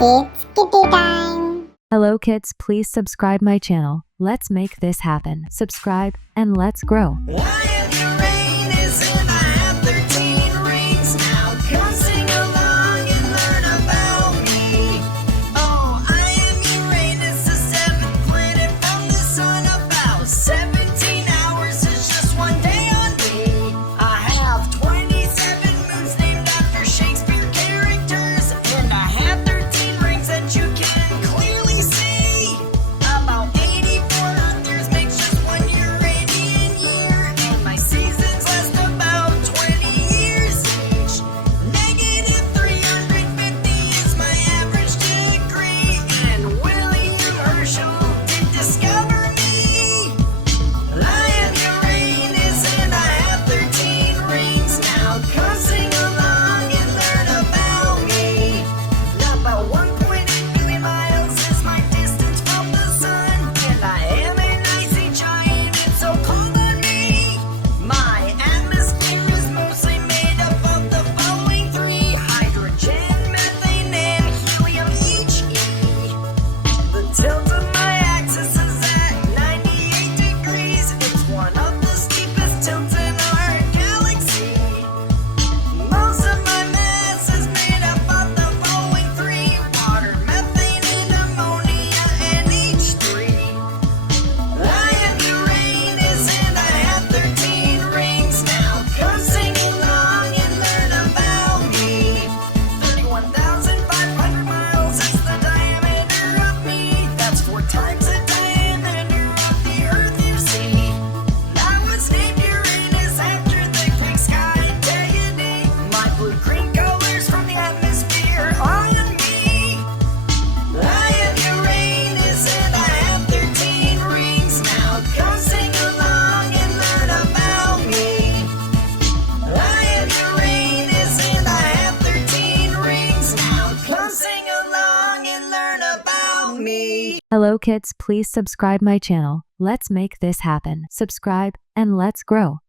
It's Kiddy time! Hello kids, please subscribe my channel. Let's make this happen. Subscribe and let's grow. Why am Uranus and I have 13 rings now? Come sing along and learn about me. Oh, I am Uranus, the seventh planet from the sun. About 17 hours is just one day on me. I have 27 moons named after Shakespeare characters, and I have 13 rings that you can clearly see. About 84 Earth years makes just one Uranian year, and my seasons last about 20 years each. Negative 350 is my average degree, and William Herschel did discover me. I am Uranus and I have 13 rings now. Come sing along and learn about me. About 1.8 million miles is my distance from the sun, and I am an icy giant, it's so cold on me. My atmosphere is mostly made up of the following three: hydrogen, methane, and helium, each E. The tilt of my axis is at 98 degrees. It's one of the steepest tilts in our galaxy. Most of my mass is made up of the following three: water, methane, and ammonia, and H3. I am Uranus and I have 13 rings now. Come sing along and learn about me. 31,500 miles is the diameter of me. That's 4 times the diameter of the Earth, you see. I was named Uranus after the Greek sky deity. My blue-green colors from the atmosphere are on me. I am Uranus and I have 13 rings now. Come sing along and learn about me. I am Uranus and I have 13 rings now. Come sing along and learn about me. Hello kids, please subscribe my channel. Let's make this happen. Subscribe and let's grow.